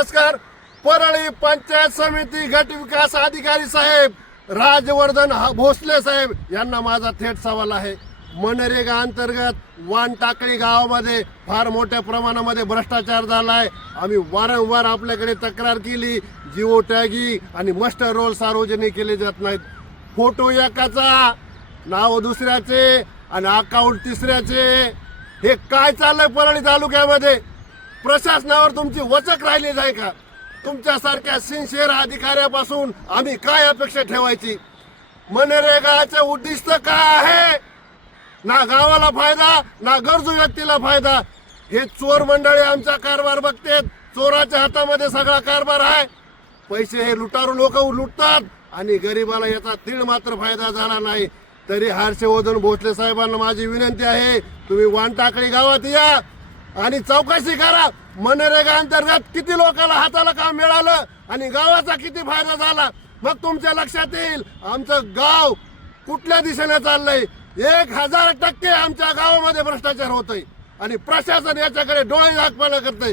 नमस्कार. परळी पंचायत समिती गट विकास अधिकारी साहेब राजवर्धन भोसले साहेब यांना माझा थेट सवाल आहे. मनरेगा अंतर्गत वानटाकळी गावामध्ये फार मोठ्या प्रमाणामध्ये भ्रष्टाचार झालाय. आम्ही वारंवार आपल्याकडे तक्रार केली. जिओ टॅगिंग आणि मस्टर रोल सार्वजनिक केले जात नाहीत. फोटो एकाचा, नाव दुसऱ्याचे आणि अकाउंट तिसऱ्याचे. हे काय चाललंय परळी तालुक्यामध्ये? प्रशासनावर तुमची वचक राहिली आहे का? तुमच्यासारख्या सिन्सिअर अधिकाऱ्यापासून आम्ही काय अपेक्षा ठेवायची? मनरेगाचे उद्दिष्ट काय आहे? ना गावाला फायदा ना गरजू व्यक्तीला फायदा. हे चोर मंडळी आमचा कारभार बघतात. चोराच्या हातामध्ये सगळा कारभार आहे. पैसे हे लुटारू लोक लुटतात आणि गरिबाला याचा तीळ मात्र फायदा झाला नाही. तरी हर्षवर्धन भोसले साहेबांना माझी विनंती आहे, तुम्ही वानटाकळी गावात या आणि चौकशी करा. मनरेगा अंतर्गत किती लोकांना हाताला काम मिळालं आणि गावाचा किती फायदा झाला. मग तुमच्या लक्षात येईल आमचं गाव कुठल्या दिशेने चाललंय. 1000% आमच्या गावामध्ये भ्रष्टाचार होतोय आणि प्रशासन याच्याकडे डोळे झाकपाना करतंय.